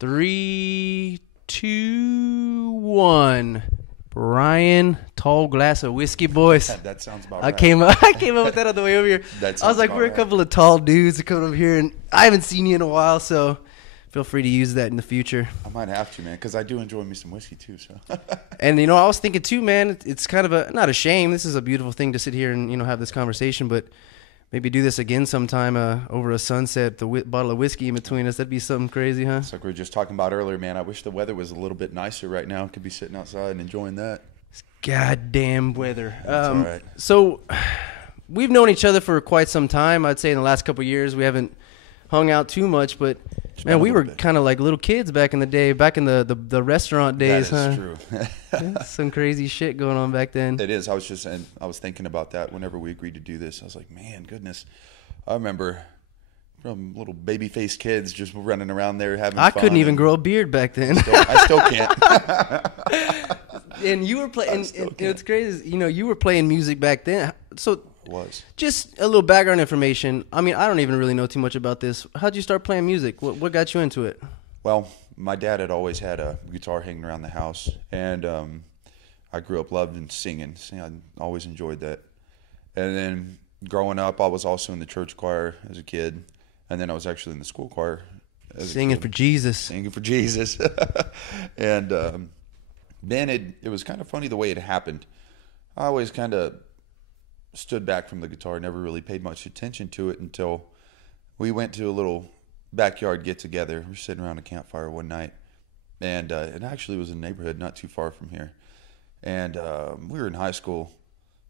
3, 2, 1. Bryan, tall glass of whiskey, boys. That sounds about I right. came up with that on the way over here. I was like, we're a couple of tall dudes that come over here, and I haven't seen you in a while, so feel free to use that in the future. I might have to, man, because I do enjoy me some whiskey too. So. And I was thinking too, man. It's kind of not a shame. This is a beautiful thing to sit here and have this conversation, but maybe do this again sometime over a sunset, the bottle of whiskey in between us. That'd be something crazy, huh? It's like we were just talking about earlier, man. I wish the weather was a little bit nicer right now. Could be sitting outside and enjoying that. It's goddamn weather. That's all right. So we've known each other for quite some time. I'd say in the last couple of years we haven't hung out too much, but man, we were kind of like little kids back in the day, back in the restaurant days, that is huh? True. Yeah, some crazy shit going on back then. It is. I was thinking about that whenever we agreed to do this. I was like, man, goodness. I remember from little baby-faced kids just running around there having fun. I couldn't even grow a beard back then. I still can't. And you were playing. It's crazy. You were playing music back then. So just a little background information. I mean, I don't even really know too much about this. How'd you start playing music? What got you into it? Well, my dad had always had a guitar hanging around the house, and I grew up loving singing. I always enjoyed that. And then growing up, I was also in the church choir as a kid, and then I was actually in the school choir as Singing a kid. for Jesus. Singing for Jesus. And then it was kind of funny the way it happened. I always kind of stood back from the guitar, never really paid much attention to it until we went to a little backyard get-together. We were sitting around a campfire one night, and it actually was in a neighborhood not too far from here. And we were in high school,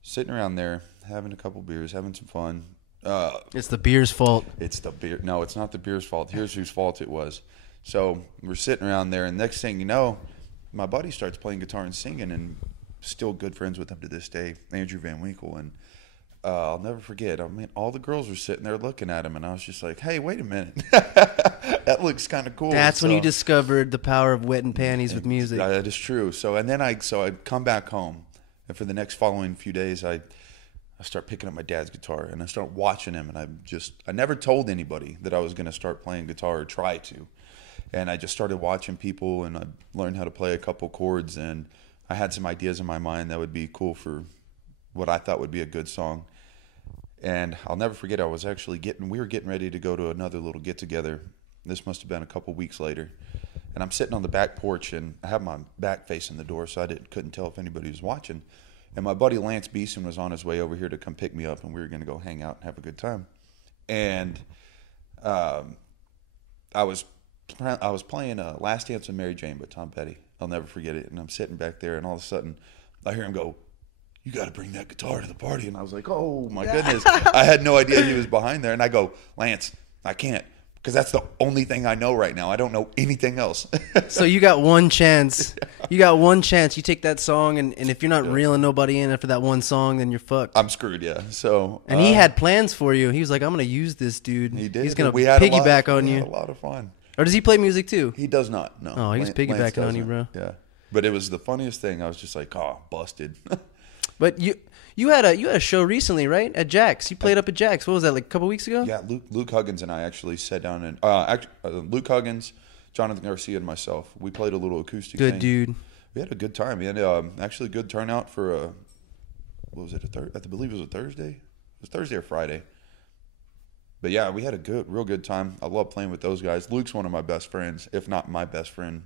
sitting around there, having a couple beers, having some fun. It's the beer's fault. It's the beer. No, it's not the beer's fault. Here's whose fault it was. So we're sitting around there, and next thing you know, my buddy starts playing guitar and singing, and still good friends with him to this day, Andrew Van Winkle. And I'll never forget. I mean, all the girls were sitting there looking at him, and I was just like, "Hey, wait a minute, that looks kind of cool." That's when you discovered the power of wetting panties with music. That is true. So, and then I come back home, and for the next following few days, I start picking up my dad's guitar, and I start watching him, and I never told anybody that I was going to start playing guitar or try to, and I just started watching people, and I learned how to play a couple chords, and I had some ideas in my mind that would be cool for what I thought would be a good song. And I'll never forget, we were getting ready to go to another little get-together. This must have been a couple weeks later. And I'm sitting on the back porch, and I have my back facing the door, so I couldn't tell if anybody was watching. And my buddy Lance Beeson was on his way over here to come pick me up, and we were going to go hang out and have a good time. And I was playing Last Dance with Mary Jane by Tom Petty. I'll never forget it. And I'm sitting back there, and all of a sudden, I hear him go, "You got to bring that guitar to the party." And I was like, oh, my goodness. I had no idea he was behind there. And I go, "Lance, I can't, because that's the only thing I know right now. I don't know anything else." So you got one chance. You got one chance. You take that song, and if you're not reeling nobody in after that one song, then you're fucked. I'm screwed, yeah. So, and he had plans for you. He was like, "I'm going to use this dude." He did. He's going to piggyback on you. We had a lot of fun. Or does he play music too? He does not, no. Oh, he's piggybacking on you, bro. Yeah. But it was the funniest thing. I was just like, oh, busted. But you had a show recently, right? At Jack's. You played up at Jack's. What was that, like a couple weeks ago? Yeah, Luke Huggins and I actually sat down and Luke Huggins, Jonathan Garcia, and myself. We played a little acoustic thing. Good dude. We had a good time. We had actually a good turnout for what was it? I believe it was a Thursday. It was Thursday or Friday. But yeah, we had a real good time. I love playing with those guys. Luke's one of my best friends, if not my best friend.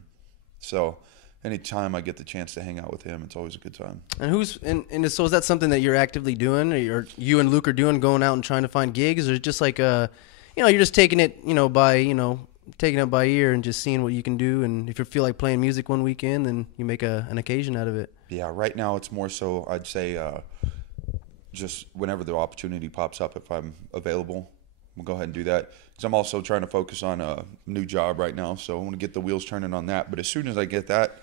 So anytime I get the chance to hang out with him, it's always a good time. And so is that something that you're actively doing, or you and Luke are doing, going out and trying to find gigs, or just like you're just taking it, taking it by ear and just seeing what you can do, and if you feel like playing music one weekend, then you make an occasion out of it. Yeah, right now it's more so I'd say just whenever the opportunity pops up, if I'm available, we'll go ahead and do that. Because I'm also trying to focus on a new job right now, so I want to get the wheels turning on that. But as soon as I get that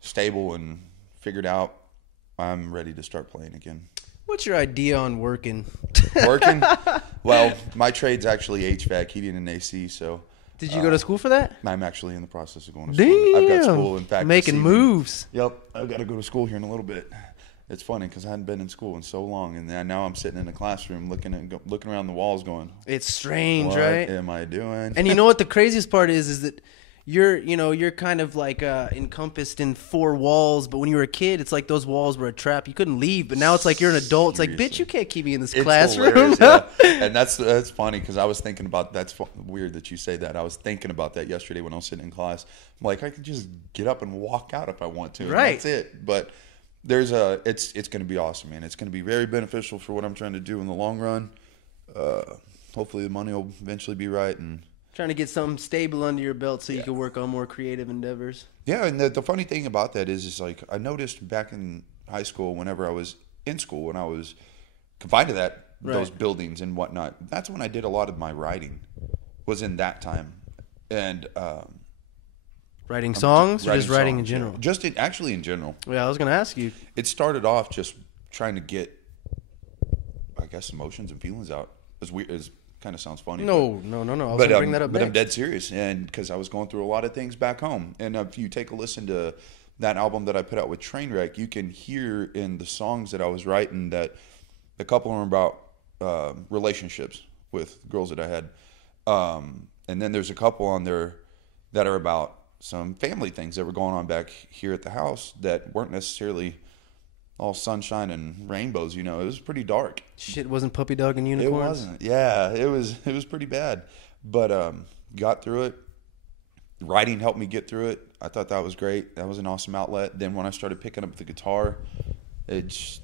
stable and figured out, I'm ready to start playing again. What's your idea on working? Working? Well, my trade's actually HVAC, heating and AC, so... Did you go to school for that? I'm actually in the process of going to school. Damn. I've got school, in fact. Making moves. Yep, I've got to go to school here in a little bit. It's funny because I hadn't been in school in so long, and now I'm sitting in a classroom looking around the walls going, it's strange, what right? am I doing? And you know what the craziest part is that, you're kind of like encompassed in four walls, but when you were a kid, it's like those walls were a trap. You couldn't leave, but now it's like you're an adult. It's like, bitch, you can't keep me in this classroom. Yeah. And that's funny because I was thinking about that's weird that you say that. I was thinking about that yesterday when I was sitting in class. I'm like, I could just get up and walk out if I want to. Right. That's it. But it's going to be awesome, man. It's going to be very beneficial for what I'm trying to do in the long run. Hopefully the money will eventually be right and. Trying to get something stable under your belt so you can work on more creative endeavors. Yeah, and the funny thing about that is like I noticed back in high school, whenever I was in school, when I was confined to those buildings and whatnot, that's when I did a lot of my writing. Was in that time, and writing songs or just writing in general? Actually in general. Yeah, I was going to ask you. It started off just trying to get, I guess, emotions and feelings out. As kind of sounds funny. No. I was going to bring that up. But I'm dead serious, and because I was going through a lot of things back home. And if you take a listen to that album that I put out with Trainwreck, you can hear in the songs that I was writing that a couple are about relationships with girls that I had, and then there's a couple on there that are about some family things that were going on back here at the house that weren't necessarily all sunshine and rainbows, It was pretty dark. Shit wasn't puppy dog and unicorns? It wasn't. Yeah, it was pretty bad. But got through it. Writing helped me get through it. I thought that was great. That was an awesome outlet. Then when I started picking up the guitar, it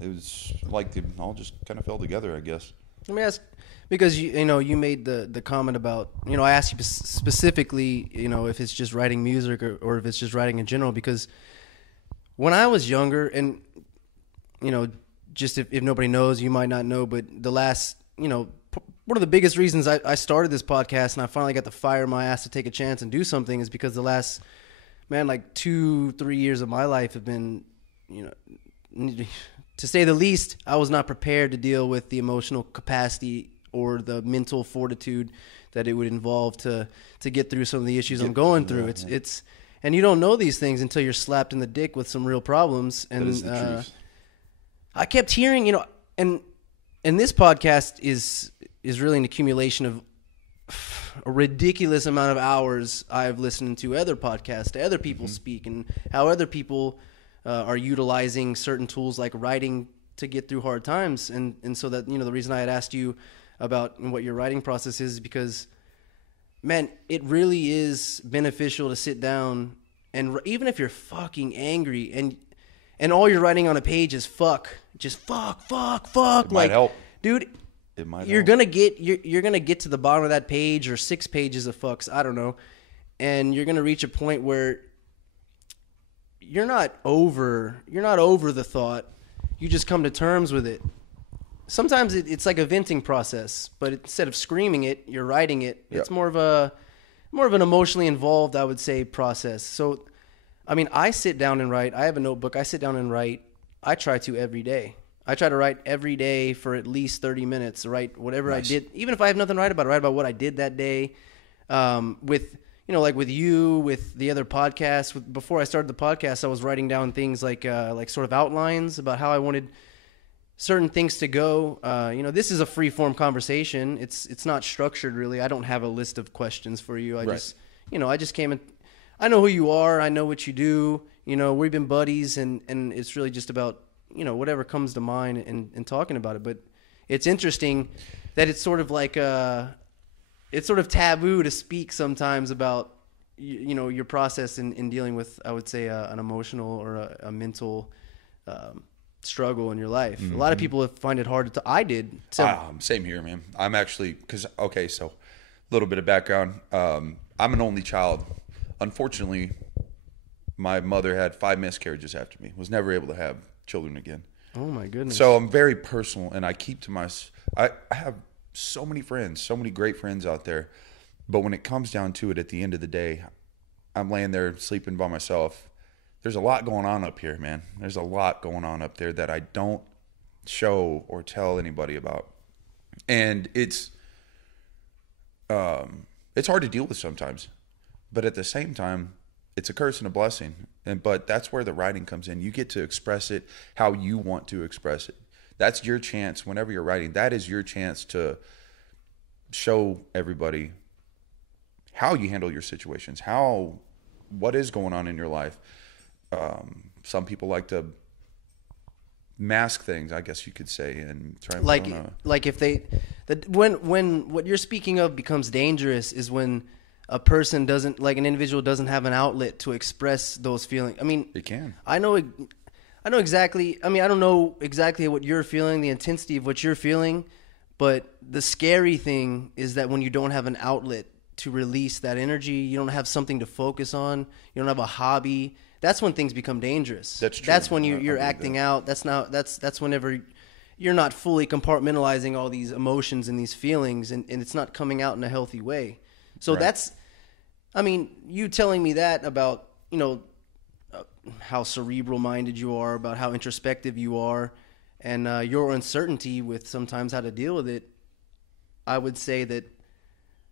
was like it all just kind of fell together, I guess. Let me ask, because you made the comment about, I asked you specifically, if it's just writing music or if it's just writing in general, because when I was younger, and just if nobody knows, you might not know, but the last, one of the biggest reasons I started this podcast and I finally got to fire my ass to take a chance and do something is because the last, like 2-3 years of my life have been, to say the least, I was not prepared to deal with the emotional capacity or the mental fortitude that it would involve to get through some of the issues I'm going through. It's and you don't know these things until you're slapped in the dick with some real problems. And that is the truth. I kept hearing, and this podcast is really an accumulation of a ridiculous amount of hours I've listened to other podcasts, to other people speak, and how other people are utilizing certain tools like writing to get through hard times. And so that, the reason I had asked you about what your writing process is because, man, it really is beneficial to sit down and even if you're fucking angry and all you're writing on a page is fuck, just fuck. It might help. Dude, it might you're help. gonna get to the bottom of that page or 6 pages of fucks, I don't know, and you're gonna reach a point where you're not over the thought. You just come to terms with it. Sometimes it's like a venting process, but instead of screaming it, you're writing it. Yep. It's more of an emotionally involved, I would say, process. So, I sit down and write. I have a notebook. I sit down and write. I try to every day. I try to write every day for at least 30 minutes, write whatever I did. Even if I have nothing to write about what I did that day. With with you, with the other podcasts. Before I started the podcast, I was writing down things like sort of outlines about how I wanted certain things to go. This is a free form conversation. It's not structured really. I don't have a list of questions for you. I just came in. I know who you are. I know what you do. We've been buddies, and it's really just about whatever comes to mind and talking about it. But it's interesting that it's sort of like it's sort of taboo to speak sometimes about your process in dealing with, I would say, an emotional or a mental struggle in your life. A lot of people find it hard to. I did. Same here, man. I'm actually so a little bit of background. I'm an only child. Unfortunately, my mother had 5 miscarriages after me. Was never able to have children again. Oh my goodness. So I'm very personal, and I keep to I have so many friends, so many great friends out there. But when it comes down to it, at the end of the day, I'm laying there sleeping by myself. There's a lot going on up here, man. There's a lot going on up there that I don't show or tell anybody about. And it's hard to deal with sometimes. But at the same time, it's a curse and a blessing. But that's where the writing comes in. You get to express it how you want to express it. That's your chance whenever you're writing. That is your chance to show everybody how you handle your situations, what is going on in your life. Some people like to mask things, I guess you could say, and try and like if when what you're speaking of becomes dangerous is when a person doesn't, like an individual doesn't have an outlet to express those feelings. I mean, it can. I know exactly. I mean, I don't know exactly what you're feeling, the intensity of what you're feeling, but the scary thing is that when you don't have an outlet to release that energy, you don't have something to focus on, you don't have a hobby. That's when things become dangerous. That's true. That's when you're acting out. That's whenever you're not fully compartmentalizing all these emotions and these feelings, and it's not coming out in a healthy way. So right. I mean, you telling me that about, how cerebral minded you are, about how introspective you are, and your uncertainty with sometimes how to deal with it, I would say that,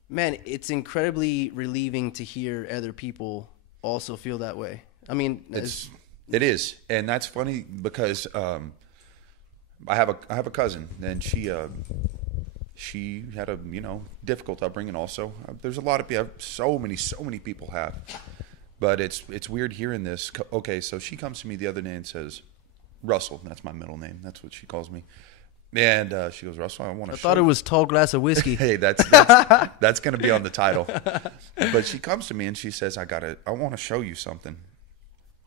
man, it's incredibly relieving to hear other people also feel that way. I mean, it is, and that's funny because I have a cousin, and she had a difficult upbringing. Also, there's a lot of people, so many people have, but it's weird hearing this. Okay, so she comes to me the other day and says, Russell, that's my middle name. That's what she calls me. And she goes, Russell, I thought it was tall glass of whiskey. Hey, that's going to be on the title. But she comes to me and she says, I want to show you something.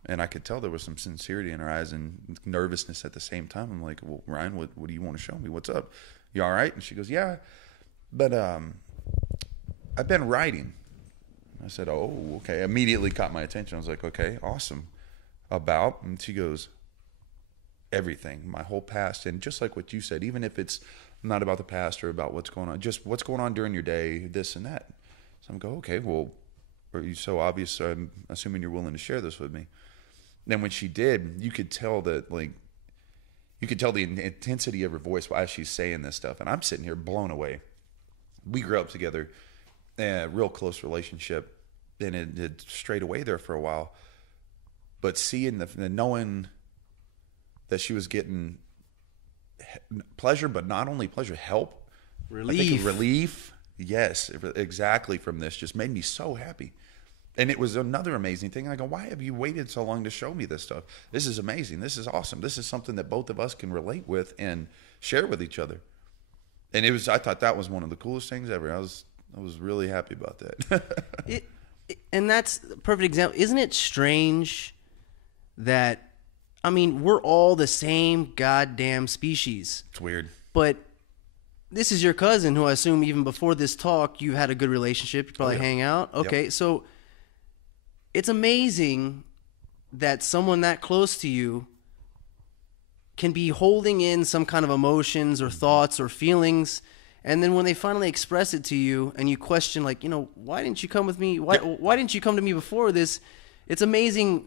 And I could tell there was some sincerity in her eyes and nervousness at the same time. I'm like, well, Ryan, what do you want to show me? What's up? You all right? And she goes, yeah, but I've been writing. I said, oh, okay. Immediately caught my attention. I was like, okay, awesome. About? And she goes, everything, my whole past. And just like what you said, even if it's not about the past or about what's going on, just what's going on during your day, this and that. So I'm going, okay, well, are you so obvious? So I'm assuming you're willing to share this with me. Then when she did, you could tell that, like, you could tell the intensity of her voice as she's saying this stuff. And I'm sitting here blown away. We grew up together, a real close relationship, and it strayed away there for a while. But seeing the knowing that she was getting pleasure, but not only pleasure, help, relief. Yes, exactly. From this just made me so happy. And it was another amazing thing. I go, why have you waited so long to show me this stuff? This is amazing. This is awesome. This is something that both of us can relate with and share with each other. And I thought that was one of the coolest things ever. I was really happy about that. And that's a perfect example. Isn't it strange that, I mean, we're all the same goddamn species. It's weird. But this is your cousin, who I assume even before this talk, you had a good relationship. You probably hang out. Okay, yep. So it's amazing that someone that close to you can be holding in some kind of emotions or thoughts or feelings, and then when they finally express it to you and you question, like, why didn't you come with me? Why didn't you come to me before this? It's amazing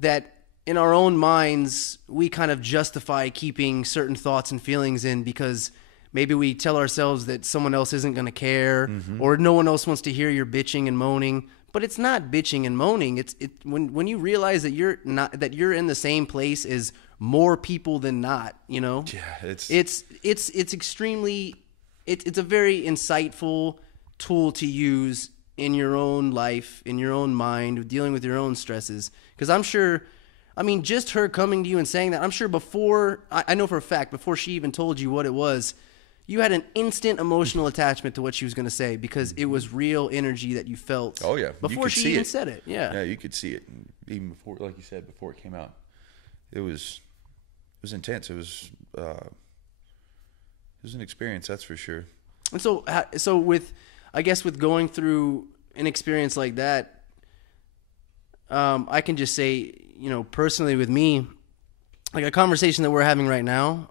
that in our own minds, we kind of justify keeping certain thoughts and feelings in because maybe we tell ourselves that someone else isn't going to care, or no one else wants to hear your bitching and moaning. But it's not bitching and moaning. It's when you realize that you're in the same place as more people than not. Yeah, it's extremely. It's a very insightful tool to use in your own life, in your own mind, dealing with your own stresses. Because I'm sure. I mean, just her coming to you and saying that, I'm sure before, I know for a fact, before she even told you what it was, you had an instant emotional attachment to what she was going to say because it was real energy that you felt. Oh, yeah. Before she even said it. Yeah. Yeah, you could see it. Even before, like you said, before it came out. It was intense. It was an experience, that's for sure. And so with going through an experience like that, I can just say, personally with me, like a conversation that we're having right now,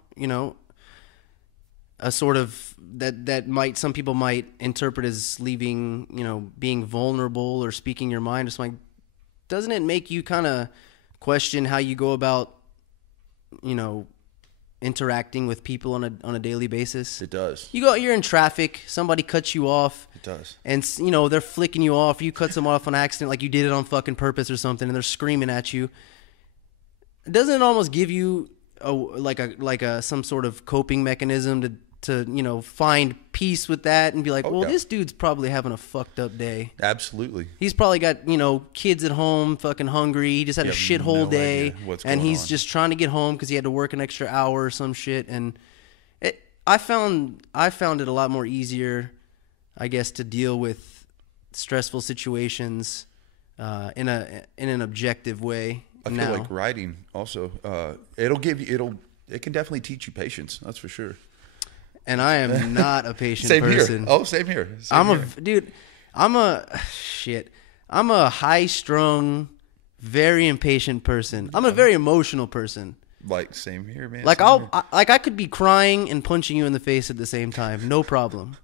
a sort of that some people might interpret as leaving, being vulnerable or speaking your mind or something. Doesn't it make you kind of question how you go about, interacting with people on a daily basis? It does. You're in traffic, somebody cuts you off. It does. And they're flicking you off. You cut someone off on accident, like you did it on fucking purpose or something, and they're screaming at you. Doesn't it almost give you some sort of coping mechanism find peace with that and be like, well, yeah. this dude's probably having a fucked up day. Absolutely. He's probably got, kids at home fucking hungry. He just had a shithole day. And he's just trying to get home because he had to work an extra hour or some shit. And I found it a lot more easier, I guess, to deal with stressful situations in an objective way. I feel like writing also, it can definitely teach you patience. That's for sure. And I am not a patient same person. Here. Oh, same here. I'm a high-strung, very impatient person. I'm a very emotional person. Like, same here, man. Like I could be crying and punching you in the face at the same time, no problem.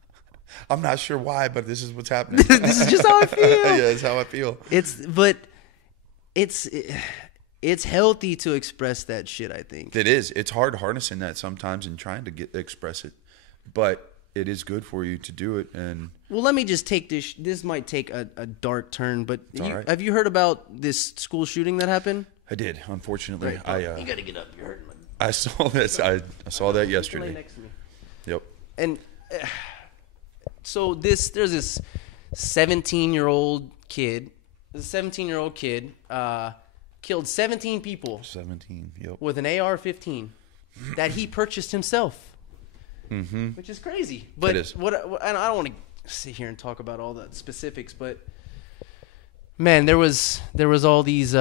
I'm not sure why, but this is what's happening. This is just how I feel. Yeah, it's how I feel. It's healthy to express that shit, I think. It is. It's hard harnessing that sometimes and trying to express it, but it is good for you to do it. And well, let me just take this. This might take a dark turn, but right. Have you heard about this school shooting that happened? I did. Unfortunately, right. You got to get up. You're hurting my. I saw this. I saw that yesterday. Lay next to me. Yep. And so there's this 17-year-old kid. This 17-year-old kid killed 17 people. 17. Yep. With an AR-15 that he purchased himself. Mm-hmm. Which is crazy. But it is. And I don't want to sit here and talk about all the specifics, but man, there was all these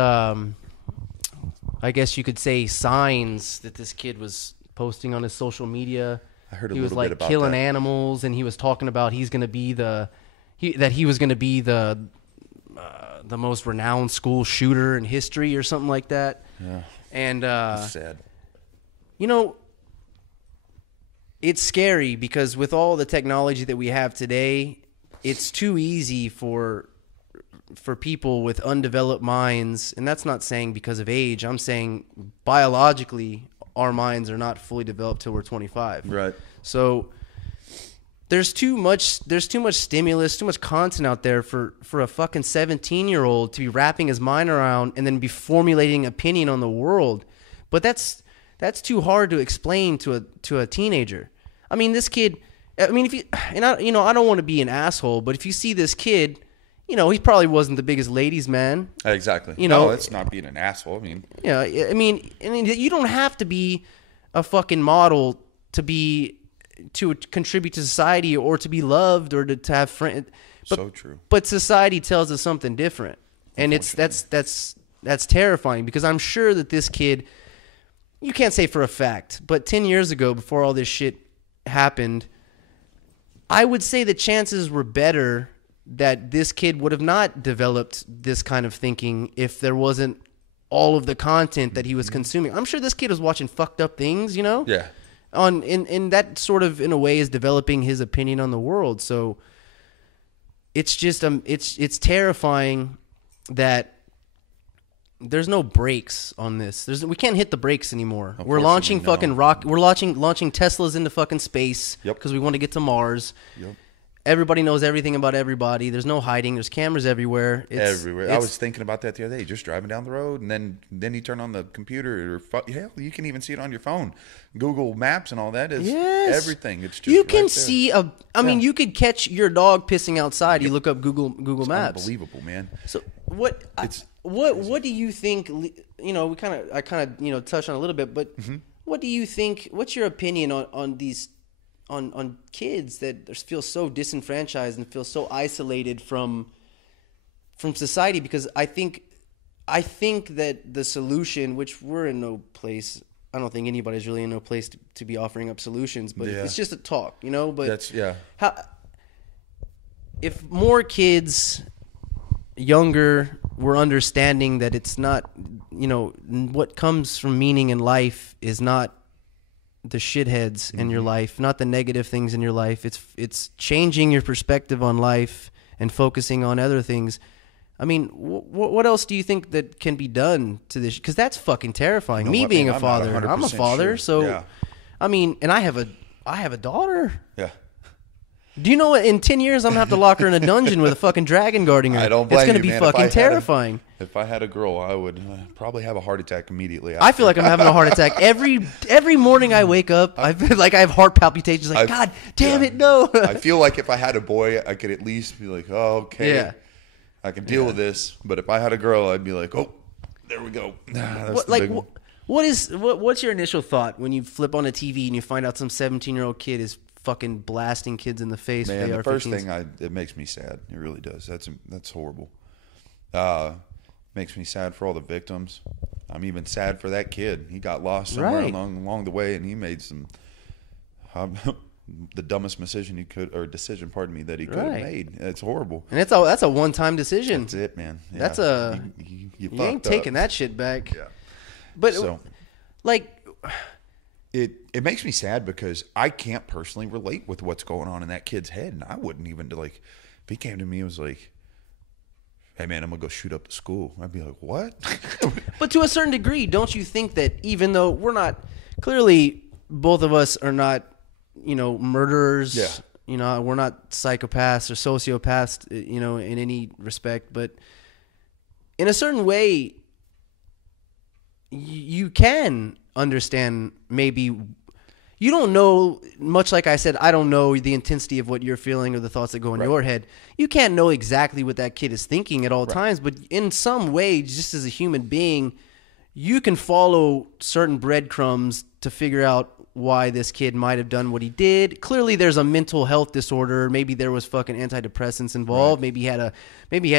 I guess you could say signs that this kid was posting on his social media. I heard he was like killing animals, and he was talking about he was going to be the most renowned school shooter in history or something like that. Yeah. And that's sad. It's scary because with all the technology that we have today, it's too easy for people with undeveloped minds, and that's not saying because of age. I'm saying biologically our minds are not fully developed till we're 25. Right. So there's too much stimulus, too much content out there for a fucking 17-year-old to be wrapping his mind around and then be formulating opinion on the world. But that's too hard to explain to a teenager. I mean, this kid, I don't want to be an asshole, but if you see this kid, he probably wasn't the biggest ladies' man. Exactly. No, that's not being an asshole. I mean, you don't have to be a fucking model to contribute to society or to be loved or to have friends. So true. But society tells us something different, and that's terrifying because I'm sure that this kid, you can't say for a fact, but 10 years ago, before all this shit happened, I would say the chances were better that this kid would have not developed this kind of thinking if there wasn't all of the content that he was consuming. I'm sure this kid was watching fucked up things, Yeah. In that sort of, in a way, is developing his opinion on the world. So it's just it's terrifying that there's no brakes on this. We can't hit the brakes anymore. We're launching fucking We're launching Teslas into fucking space because we want to get to Mars. Yep. Everybody knows everything about everybody. There's no hiding. There's cameras everywhere. Everywhere. I was thinking about that the other day. Just driving down the road, and then you turn on the computer. Hell, you can even see it on your phone. Google Maps and all that is everything. It's just you can see a. I mean, you could catch your dog pissing outside. You look up Google Maps. Unbelievable, man. So what do you think? You know, I kind of touched on a little bit, but what do you think? What's your opinion on these? On kids that feel so disenfranchised and feel so isolated from society, because I think that the solution, which we're in no place, I don't think anybody's really in no place to be offering up solutions, but it's just a talk, but if more kids younger were understanding that it's not, what comes from meaning in life is not the shitheads in your life, not the negative things in your life. It's changing your perspective on life and focusing on other things. I mean, what else do you think that can be done to this? Because that's fucking terrifying. Me being a father, I'm a father, so I mean, and I have a daughter. Yeah. Do you know what? In 10 years, I'm going to have to lock her in a dungeon with a fucking dragon guarding her. I don't blame It's going you, to be man. fucking terrifying. If I had a girl, I would probably have a heart attack immediately. I feel like I'm having a heart attack every morning I wake up. I feel like I have heart palpitations. Like, God damn it, no. I feel like if I had a boy, I could at least be like, oh, okay, Yeah. I can deal with this. But if I had a girl, I'd be like, oh, there we go. What's your initial thought when you flip on a TV and you find out some 17-year-old kid is fucking blasting kids in the face? Man, with the first AR-15s? thing it makes me sad. It really does. That's horrible. Makes me sad for all the victims. I'm even sad for that kid. He got lost somewhere along the way, and he made some the dumbest decision that he could have made. It's horrible. And that's a one-time decision. That's it, man. Yeah. That's you ain't taking that shit back. Yeah. But it makes me sad because I can't personally relate with what's going on in that kid's head, and I wouldn't even if he came to me and was like, hey man, I'm gonna go shoot up the school, I'd be like, what? But to a certain degree, don't you think that even though we're not, clearly both of us are not, murderers, we're not psychopaths or sociopaths, in any respect, but in a certain way, you can understand maybe. You don't know, much like I said, I don't know the intensity of what you're feeling or the thoughts that go in your head. You can't know exactly what that kid is thinking at all times, but in some way, just as a human being, you can follow certain breadcrumbs to figure out why this kid might have done what he did. Clearly, there's a mental health disorder. Maybe there was fucking antidepressants involved. Maybe he had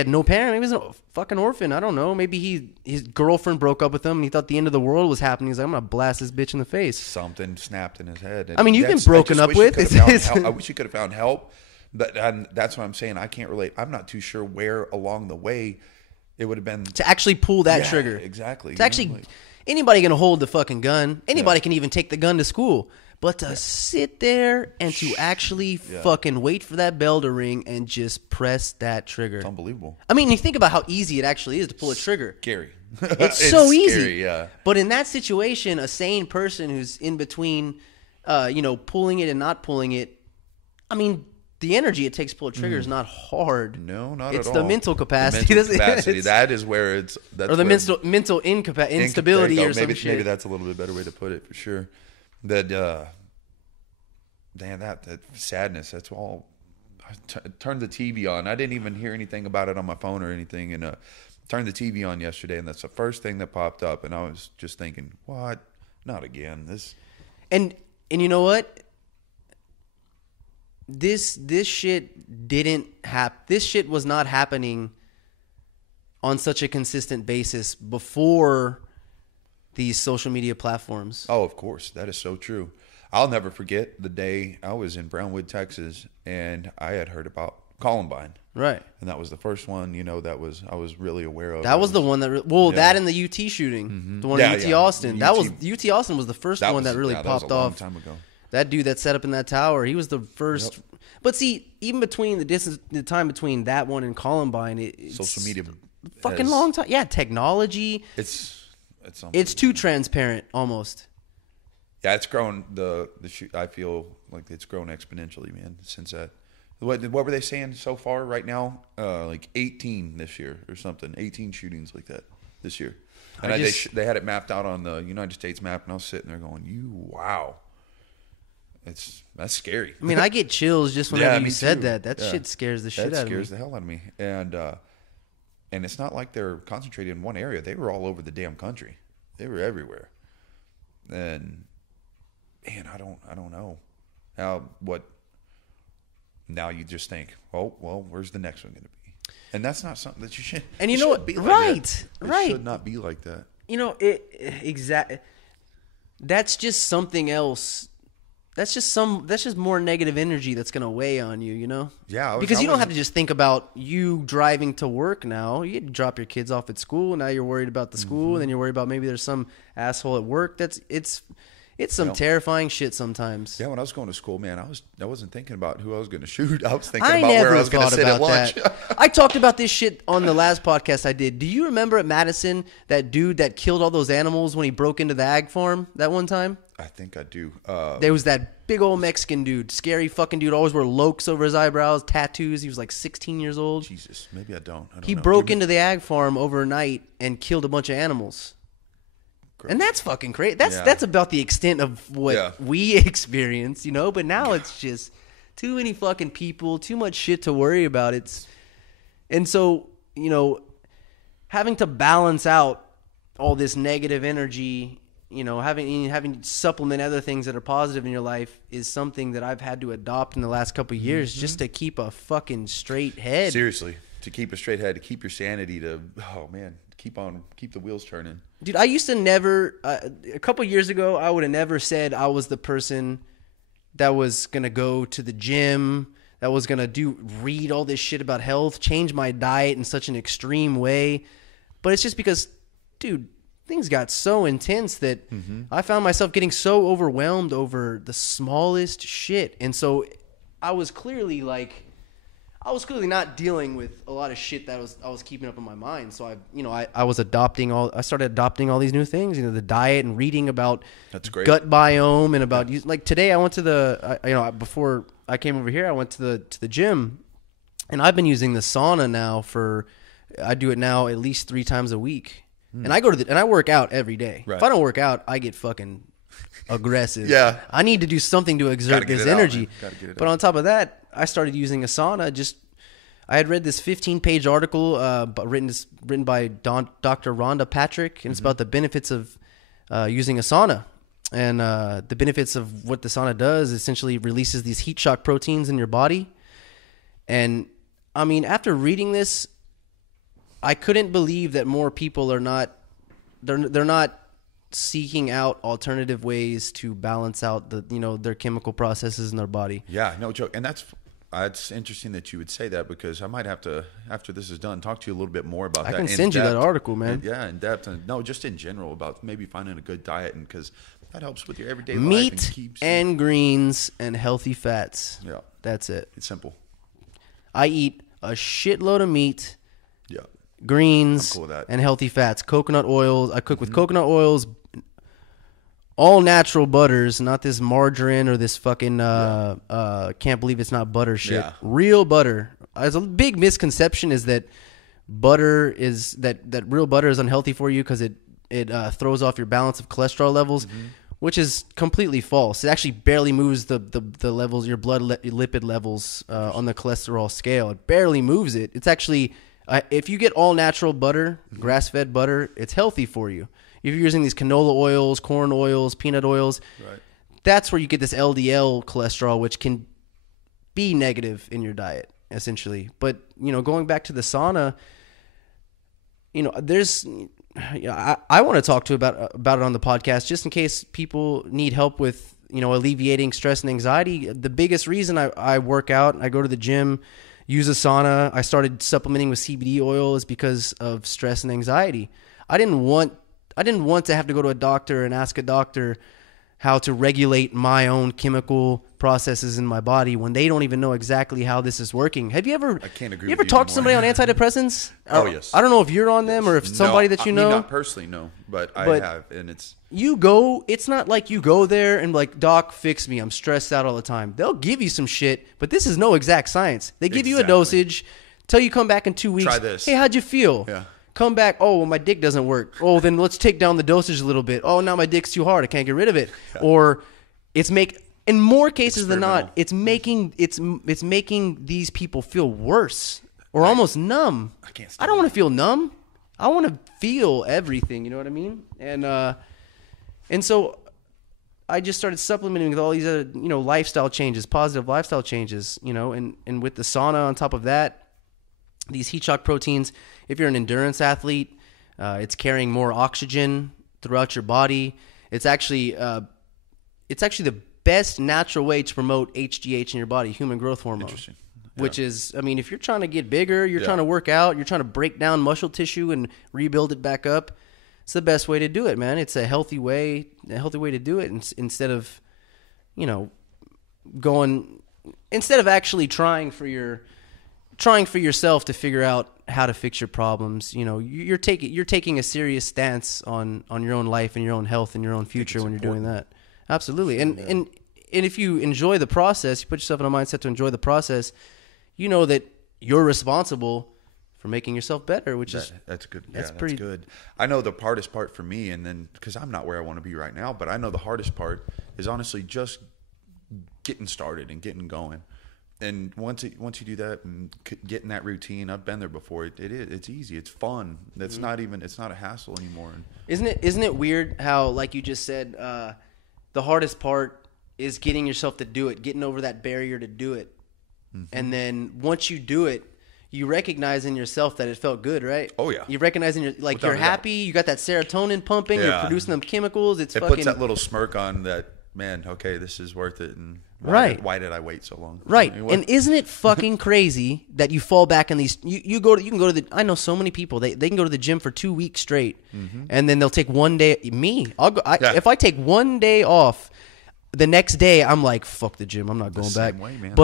no parent. Maybe he was a fucking orphan. I don't know. Maybe his girlfriend broke up with him and he thought the end of the world was happening. He's like, I'm gonna blast this bitch in the face. Something snapped in his head. I mean, you've been broken up with. I wish he could have found help. But that's what I'm saying. I can't relate. I'm not too sure where along the way it would have been to actually pull that trigger. Exactly. To actually. Anybody can hold the fucking gun. Anybody can even take the gun to school. But to sit there and to actually fucking wait for that bell to ring and just press that trigger. It's unbelievable. I mean, you think about how easy it actually is to pull a trigger. Scary. It's so easy. Scary, yeah. But in that situation, a sane person who's in between, pulling it and not pulling it, I mean, the energy it takes to pull a trigger is not hard. No, not at all. It's the mental capacity. That is where it's... or the mental instability or some shit. Maybe that's a little bit better way to put it, for sure. That, that sadness, that's all... I turned the TV on. I didn't even hear anything about it on my phone or anything, and turned the TV on yesterday, and that's the first thing that popped up, and I was just thinking, what? Not again. And you know what? This shit didn't happen. This shit was not happening on such a consistent basis before these social media platforms. Oh, of course. That is so true. I'll never forget the day I was in Brownwood, Texas, and I had heard about Columbine. Right. And that was the first one, I was really aware of. That was the one that, that and the UT shooting, the one in UT Austin. UT Austin was the first one that really popped off. That was a long time ago. That dude that set up in that tower, he was the first. Yep. But see, even between the time between that one and Columbine, it's social media, fucking long time. Yeah, technology. It's too transparent almost. Yeah, it's grown. I feel like it's grown exponentially, man. Since that, what were they saying so far right now? Like 18 this year or something. 18 shootings like that this year. And they had it mapped out on the United States map, and I was sitting there going, wow. That's scary. I mean, I get chills just whenever you said that. That shit scares the shit out of me. That scares the hell out of me. And it's not like they're concentrated in one area. They were all over the damn country. They were everywhere. And man, I don't know now you just think, oh, well, where's the next one going to be? And that's not something that you should. And you know what? Right. It should not be like that. Exactly. That's just something else. That's just more negative energy that's going to weigh on you, Yeah. Because you don't have to just think about you driving to work now. You drop your kids off at school, and now you're worried about the school, and then you're worried about maybe there's some asshole at work. It's some terrifying shit sometimes. Yeah, when I was going to school, man, I wasn't thinking about who I was going to shoot. I was thinking about where I was going to sit at lunch. I talked about this shit on the last podcast I did. Do you remember at Madison that dude that killed all those animals when he broke into the ag farm that one time? I think I do. There was that big old Mexican dude, scary fucking dude, always wore lokes over his eyebrows, tattoos. He was like 16 years old. Jesus, maybe I don't. He broke into the ag farm overnight and killed a bunch of animals. Gross. And that's fucking crazy. That's about the extent of what we experience, you know. But now it's just too many fucking people, too much shit to worry about. And so, you know, having to balance out all this negative energy, you know, having to supplement other things that are positive in your life is something that I've had to adopt in the last couple of years just to keep a fucking straight head. Seriously, to keep a straight head, to keep your sanity, keep the wheels turning. Dude, I used to never, a couple of years ago, I would have never said I was the person that was going to go to the gym, that was going to read all this shit about health, change my diet in such an extreme way. But it's just because, dude, things got so intense that I found myself getting so overwhelmed over the smallest shit. And so I was clearly not dealing with a lot of shit that I was keeping up in my mind. So I started adopting all these new things, you know, the diet and reading about gut biome and about like today I went to before I came over here, I went to the gym, and I've been using the sauna now I do it now at least 3 times a week. And I I work out every day. Right. If I don't work out, I get fucking aggressive. Yeah. I need to do something to exert this energy. But on top of that, I started using a sauna. I had read this 15-page article written by Dr. Rhonda Patrick, and it's about the benefits of using a sauna. And the benefits of what the sauna does essentially releases these heat shock proteins in your body. And I mean, after reading this, I couldn't believe that more people are they're not seeking out alternative ways to balance out their chemical processes in their body. Yeah, no joke. And it's interesting that you would say that, because I might have to, after this is done, talk to you a little bit more about that. I can send you that article, man. In depth. And no, just in general about maybe finding a good diet, and because that helps with your everyday life. Meat and greens and healthy fats. Yeah. That's it. It's simple. I eat a shitload of meat. Yeah. Greens, cool with that. And healthy fats. Coconut oils. I cook with coconut oils, all natural butters, not this margarine or this fucking can't believe it's not butter shit. Yeah. Real butter. There's a big misconception is that that real butter is unhealthy for you because it throws off your balance of cholesterol levels, which is completely false. It actually barely moves the levels, your blood lipid levels on the cholesterol scale. It barely moves it. It's actually if you get all natural butter, grass-fed butter, it's healthy for you. If you're using these canola oils, corn oils, peanut oils, right, that's where you get this LDL cholesterol, which can be negative in your diet, essentially. But, going back to the sauna, I want to talk to about it on the podcast, just in case people need help with, alleviating stress and anxiety. The biggest reason I work out, I go to the gym, use a sauna, I started supplementing with CBD oil is because of stress and anxiety. I didn't want to have to go to a doctor and ask a doctor how to regulate my own chemical processes in my body when they don't even know exactly how this is working. Have you ever? I can't agree. You ever talked to somebody on antidepressants? Oh yes. I don't know if you're on them or if somebody that you know. Not personally, no, but I have, and it's. You go. It's not like you go there and like, doc, fix me. I'm stressed out all the time. They'll give you some shit, but this is no exact science. They give you a dosage, tell you come back in 2 weeks. Try this. Hey, how'd you feel? Yeah. Come back. Oh, well, my dick doesn't work. Oh, then let's take down the dosage a little bit. Oh, now my dick's too hard. I can't get rid of it. Yeah. Or in more cases than not, it's making these people feel worse or almost numb. I don't want to feel numb. I want to feel everything. You know what I mean? And so I just started supplementing with all these other, lifestyle changes, positive lifestyle changes, and with the sauna on top of that, these heat shock proteins. If you're an endurance athlete, it's carrying more oxygen throughout your body. It's actually the best natural way to promote HGH in your body, human growth hormone. Interesting. Yeah. Which is, if you're trying to get bigger, you're trying to work out, you're trying to break down muscle tissue and rebuild it back up, it's the best way to do it, man. It's a healthy way to do it instead of, instead of actually trying for yourself to figure out how to fix your problems. You're taking a serious stance on your own life and your own health and your own future when you're doing that. Absolutely. And if you enjoy the process, you put yourself in a mindset to enjoy the process, you know that you're responsible for making yourself better, which that's good. That's that's pretty good. I know the hardest part for me, and then because I'm not where I want to be right now, but I know the hardest part is honestly just getting started and getting going. And once you do that and get in that routine, I've been there before. It's easy. It's fun. It's not a hassle anymore. Isn't it weird how, like you just said, the hardest part is getting yourself to do it, getting over that barrier to do it, and then once you do it, you recognize in yourself that it felt good, right? Oh yeah. You recognize you're happy. You got that serotonin pumping. Yeah. You're producing them chemicals. It puts that little smirk on that. Man, okay, this is worth it. And why did I wait so long? Right. And isn't it fucking crazy that you fall back in these? You can go to the. I know so many people. They can go to the gym for 2 weeks straight, and then they'll take one day. I'll go. If I take one day off, the next day I'm like, fuck the gym. I'm not going back. Same way, man.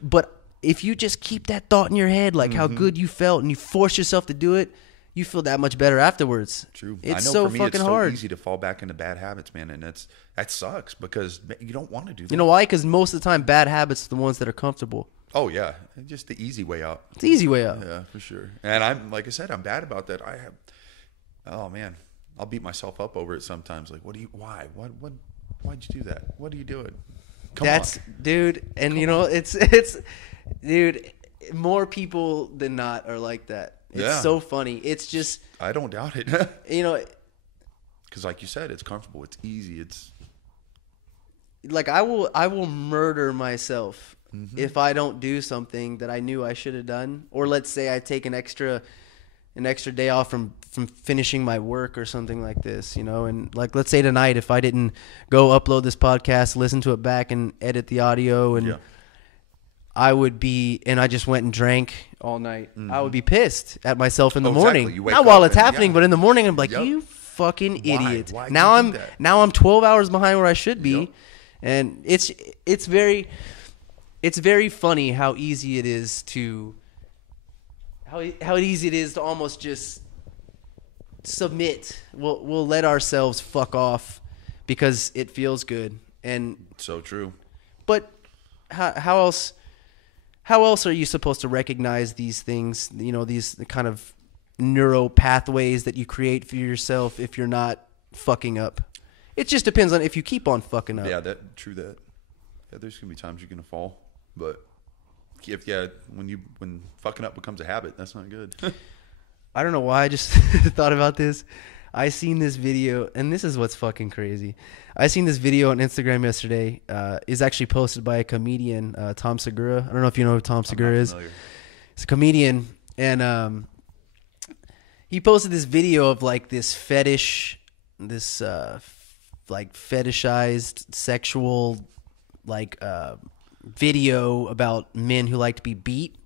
But if you just keep that thought in your head, like how good you felt, and you force yourself to do it, you feel that much better afterwards. True. It's I know so for me, fucking it's hard. so easy to fall back into bad habits, man, and that sucks because you don't want to do that. You know why? Because most of the time, bad habits are the ones that are comfortable. Oh yeah, just the easy way out. It's the easy way out. Yeah, for sure. And I'm like I said, I'm bad about that. Oh man, I'll beat myself up over it sometimes. Like, why'd you do that? What are you doing? Come on, dude. And it's dude. More people than not are like that. It's so funny. It's just I don't doubt it. Because like you said, it's comfortable. It's easy. It's like I will murder myself if I don't do something that I knew I should have done. Or let's say I take an extra day off from finishing my work or something like this, and like let's say tonight if I didn't go upload this podcast, listen to it back and edit the audio and I would be, and I just went and drank all night. I would be pissed at myself in the morning. Exactly. Not while it's happening, but in the morning, I'm like, you fucking idiot. Why now did you do that? I'm 12 hours behind where I should be, and it's very funny how easy it is to almost just submit. We'll let ourselves fuck off because it feels good, and so true. But how else are you supposed to recognize these things, these kind of neuro pathways that you create for yourself if you're not fucking up? It just depends on if you keep on fucking up. Yeah, true that. Yeah, there's going to be times you're going to fall. But when fucking up becomes a habit, that's not good. I don't know why I just thought about this. I seen this video, and this is what's fucking crazy. I seen this video on Instagram yesterday. Is actually posted by a comedian, Tom Segura. I don't know if you know who Tom Segura is. He's a comedian, and he posted this video of like this fetish, this like fetishized sexual like video about men who like to be beat.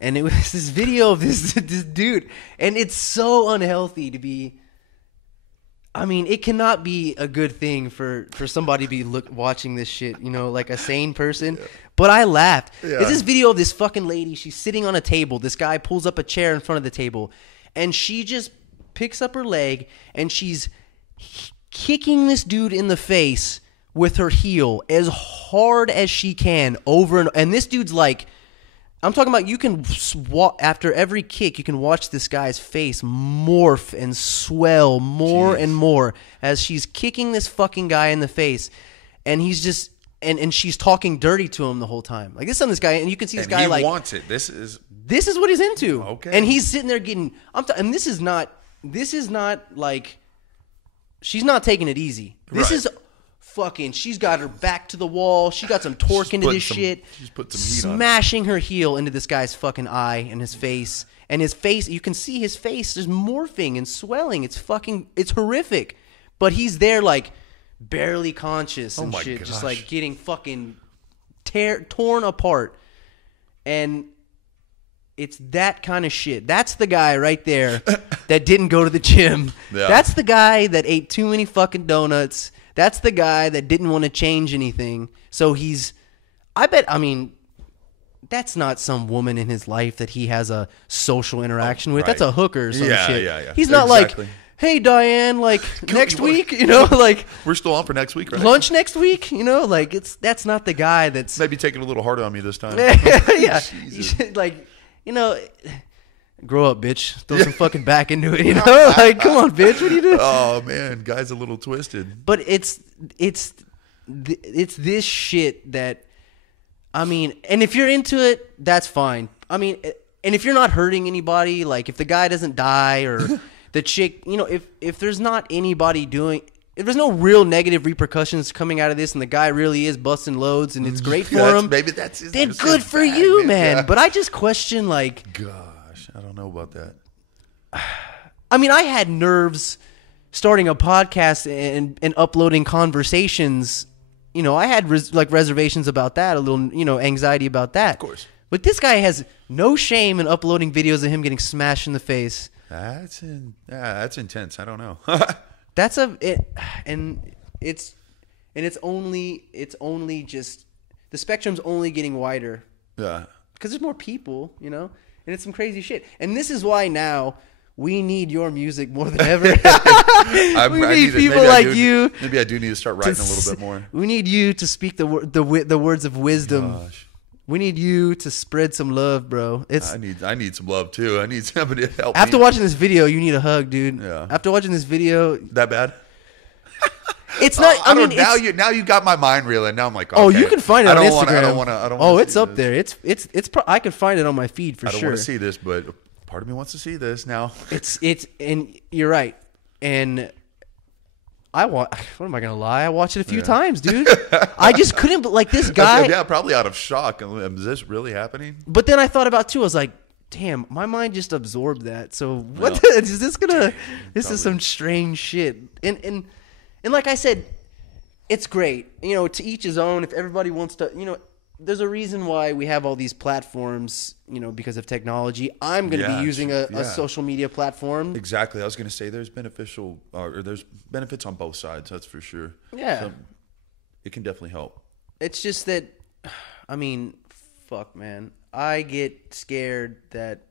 And it was this video of this dude, and it's so unhealthy to be. I mean, it cannot be a good thing for somebody to be watching this shit, like a sane person. Yeah. But I laughed. Yeah. It's this video of this fucking lady. She's sitting on a table. This guy pulls up a chair in front of the table, and she just picks up her leg, and she's kicking this dude in the face with her heel as hard as she can over and this dude's like. I'm talking about you can after every kick, you can watch this guy's face morph and swell more and more as she's kicking this fucking guy in the face, and he's just and she's talking dirty to him the whole time. Like this on this guy, and you can see this guy like wants it. This is what he's into. Okay, and he's sitting there getting. And this is not like she's not taking it easy. This is. Fucking, she's got her back to the wall. She got some torque into this shit. She's put some heat smashing her heel into this guy's fucking eye and his face. And his face, you can see his face just morphing and swelling. It's horrific. But he's there like barely conscious and shit. Gosh. Just like getting fucking torn apart. And it's that kind of shit. That's the guy right there that didn't go to the gym. Yeah. That's the guy that ate too many fucking donuts. That's the guy that didn't want to change anything. So that's not some woman in his life that he has a social interaction with. Right. That's a hooker or some shit. Yeah. He's not like, hey Diane, like next week, you know, like we're still on for next week, right? Lunch next week, you know, like that's not the guy that's maybe taking a little harder on me this time. Yeah, you should, like, you know, grow up, bitch. Throw some fucking back into it, you know, like come on, bitch, what are you doing? Oh man, guy's a little twisted. But it's this shit that, I mean, and if you're into it, that's fine. I mean, and if you're not hurting anybody, like if the guy doesn't die or the chick, you know, if there's not anybody doing, if there's no real negative repercussions coming out of this and the guy really is busting loads and it's great for him, maybe that's then good for you, man. Yeah. But I just question, like, gosh, I don't know about that. I mean, I had nerves starting a podcast and uploading conversations. You know, I had reservations about that, a little, you know, anxiety about that. Of course. But this guy has no shame in uploading videos of him getting smashed in the face. That's intense. I don't know. It's only just the spectrum's only getting wider. Yeah. Because there's more people, you know, and it's some crazy shit. And this is why now we need your music more than ever. We need people like you. Maybe I do need to start writing a little bit more. We need you to speak the words of wisdom. Gosh. We need you to spread some love, bro. I need some love too. I need somebody to help me. After watching this video, you need a hug, dude. Yeah. After watching this video, that bad? It's not. I mean, now you got my mind reeling. Now I'm like, okay, oh, you can find it on Instagram. I don't want to. Oh, it's up there. It's. I could find it on my feed for sure. I don't want to see this, but part of me wants to see this now. It's and you're right. And what am I gonna lie? I watched it a few times, dude. I just couldn't. Like this guy. Yeah, probably out of shock. Is this really happening? But then I thought about too. I was like, damn, my mind just absorbed that. So what is this gonna? This is some strange shit. And like I said, it's great. You know, to each his own. If everybody wants to, you know, there's a reason why we have all these platforms, you know, because of technology. I'm going to be using a social media platform. Exactly. I was going to say there's there's benefits on both sides. That's for sure. Yeah. So it can definitely help. It's just that, I mean, fuck, man. I get scared that,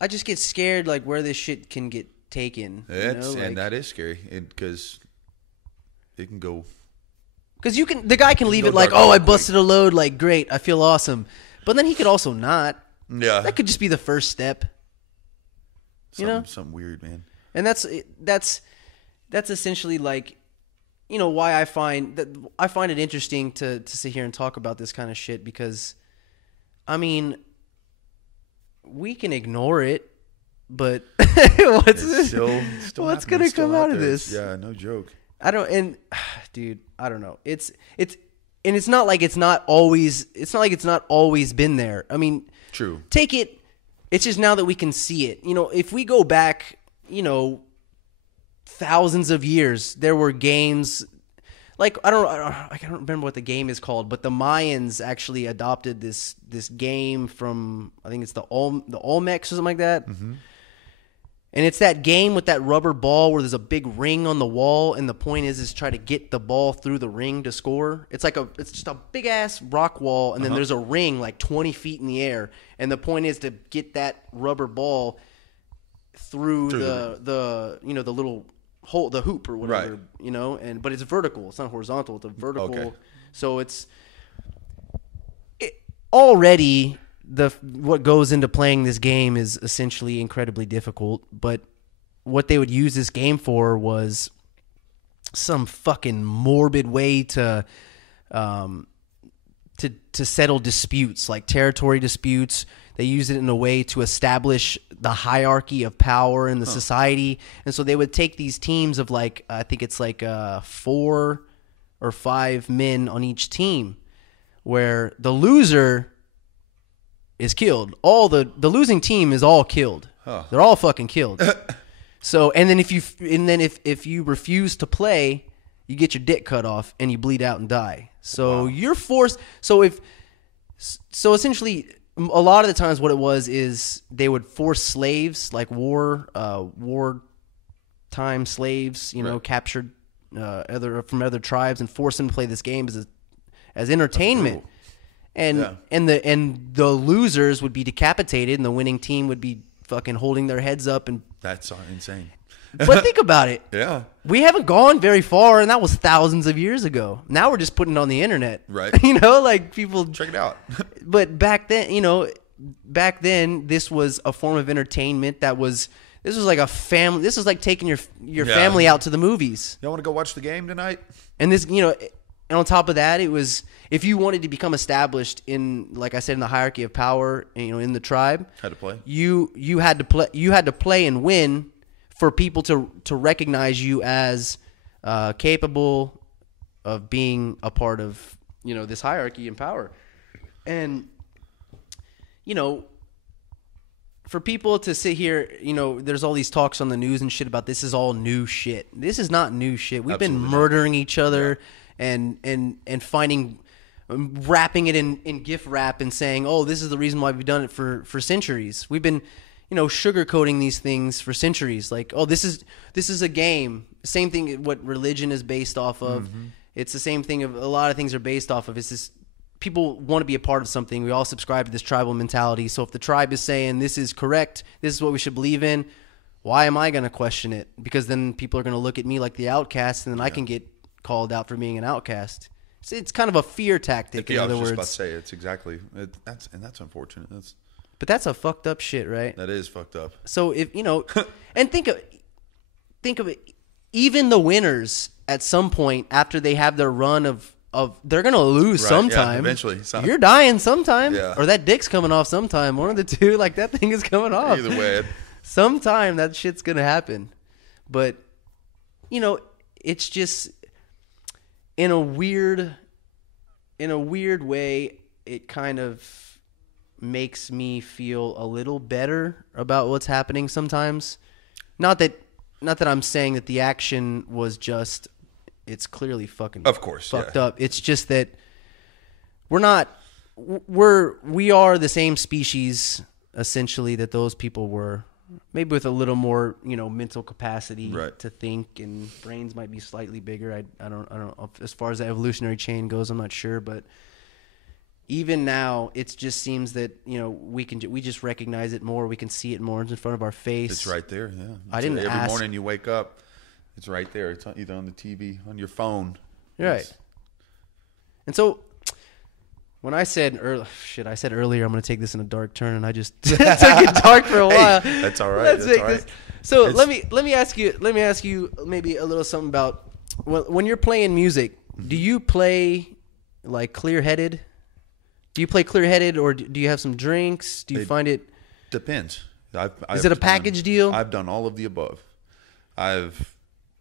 I just get scared like where this shit can get taken. And that is scary because it can go. Because the guy can leave it like, oh, I busted a load, like, great, I feel awesome. But then he could also not. Yeah. That could just be the first step. Something weird, man. And that's essentially like, you know, why I find it interesting to sit here and talk about this kind of shit because, I mean, we can ignore it, but what's going to come out of this? Yeah, no joke. Dude, I don't know. It's not like it's not always been there. I mean, true. It's just now that we can see it. You know, if we go back, you know, thousands of years, there were games like I don't remember what the game is called, but the Mayans actually adopted this game from, I think it's the Olmecs or something like that. Mm-hmm. And it's that game with that rubber ball where there's a big ring on the wall, and the point is try to get the ball through the ring to score. It's just a big ass rock wall, and then there's a ring like 20 feet in the air, and the point is to get that rubber ball through the you know, the little hole, the hoop or whatever, right. You know, but it's vertical. It's not horizontal. It's a vertical. Okay. So already. What goes into playing this game is essentially incredibly difficult, but what they would use this game for was some fucking morbid way to settle disputes, like territory disputes. They use it in a way to establish the hierarchy of power in the society, and so they would take these teams of like, I think it's like 4 or 5 men on each team, where the loser is killed. All the losing team is all killed. Huh. They're all fucking killed. So, and then if you refuse to play, you get your dick cut off and you bleed out and die. So you're forced. So essentially, a lot of the times what it was is they would force slaves, like wartime slaves, you know, captured from other tribes, and force them to play this game as entertainment. And the losers would be decapitated, and the winning team would be fucking holding their heads up. And That's insane. but think about it. Yeah. We haven't gone very far, and that was thousands of years ago. Now we're just putting it on the internet. Right. Like people. Check it out. But back then, this was a form of entertainment this was like a family. This was like taking your family out to the movies. Y'all want to go watch the game tonight? And this, and on top of that, it was, if you wanted to become established in, like I said, in the hierarchy of power, in the tribe, Had to play. You had to play and win for people to recognize you as capable of being a part of, this hierarchy and power. And for people to sit here, there's all these talks on the news and shit about this is all new shit. This is not new shit. We've Absolutely been murdering each other and finding, wrapping it in GIF wrap and saying, oh, this is the reason why we've done it for centuries. We've been, sugarcoating these things for centuries. Like, oh, this is a game. Same thing what religion is based off of. Mm-hmm. It's the same thing. A lot of things are based off of. It's this. People want to be a part of something. We all subscribe to this tribal mentality. So if the tribe is saying this is correct, this is what we should believe in, why am I going to question it? Because then people are going to look at me like the outcast, and then I can get called out for being an outcast. It's kind of a fear tactic. In other words, I was just about to say it's exactly that's unfortunate. But that's a fucked up shit, right? That is fucked up. So if and think of it. Even the winners at some point after they have their run of they're gonna lose sometime. Yeah, eventually, you're dying sometime, yeah. Or that dick's coming off sometime. One of the two, like that thing is coming off. Either way, sometime that shit's gonna happen. But it's just in a weird way. It kind of makes me feel a little better about what's happening sometimes. Not that I'm saying that the action was just. It's clearly fucking of course fucked up. It's just that we are the same species essentially that those people were, maybe with a little more, mental capacity to think, and brains might be slightly bigger. I don't know as far as the evolutionary chain goes, I'm not sure, but even now it just seems that, we just recognize it more, we can see it more in front of our face. It's right there, yeah. Every morning you wake up, it's right there. It's either on the TV, on your phone. Right. And so when I said earlier I'm going to take this in a dark turn, and I just took it dark for a while. Hey, that's all right. So let me ask you maybe a little something about when you're playing music. Do you play like clear-headed? Do you play clear-headed, or do you have some drinks? Do you find it depends? Is it a package deal? I've done all of the above. I've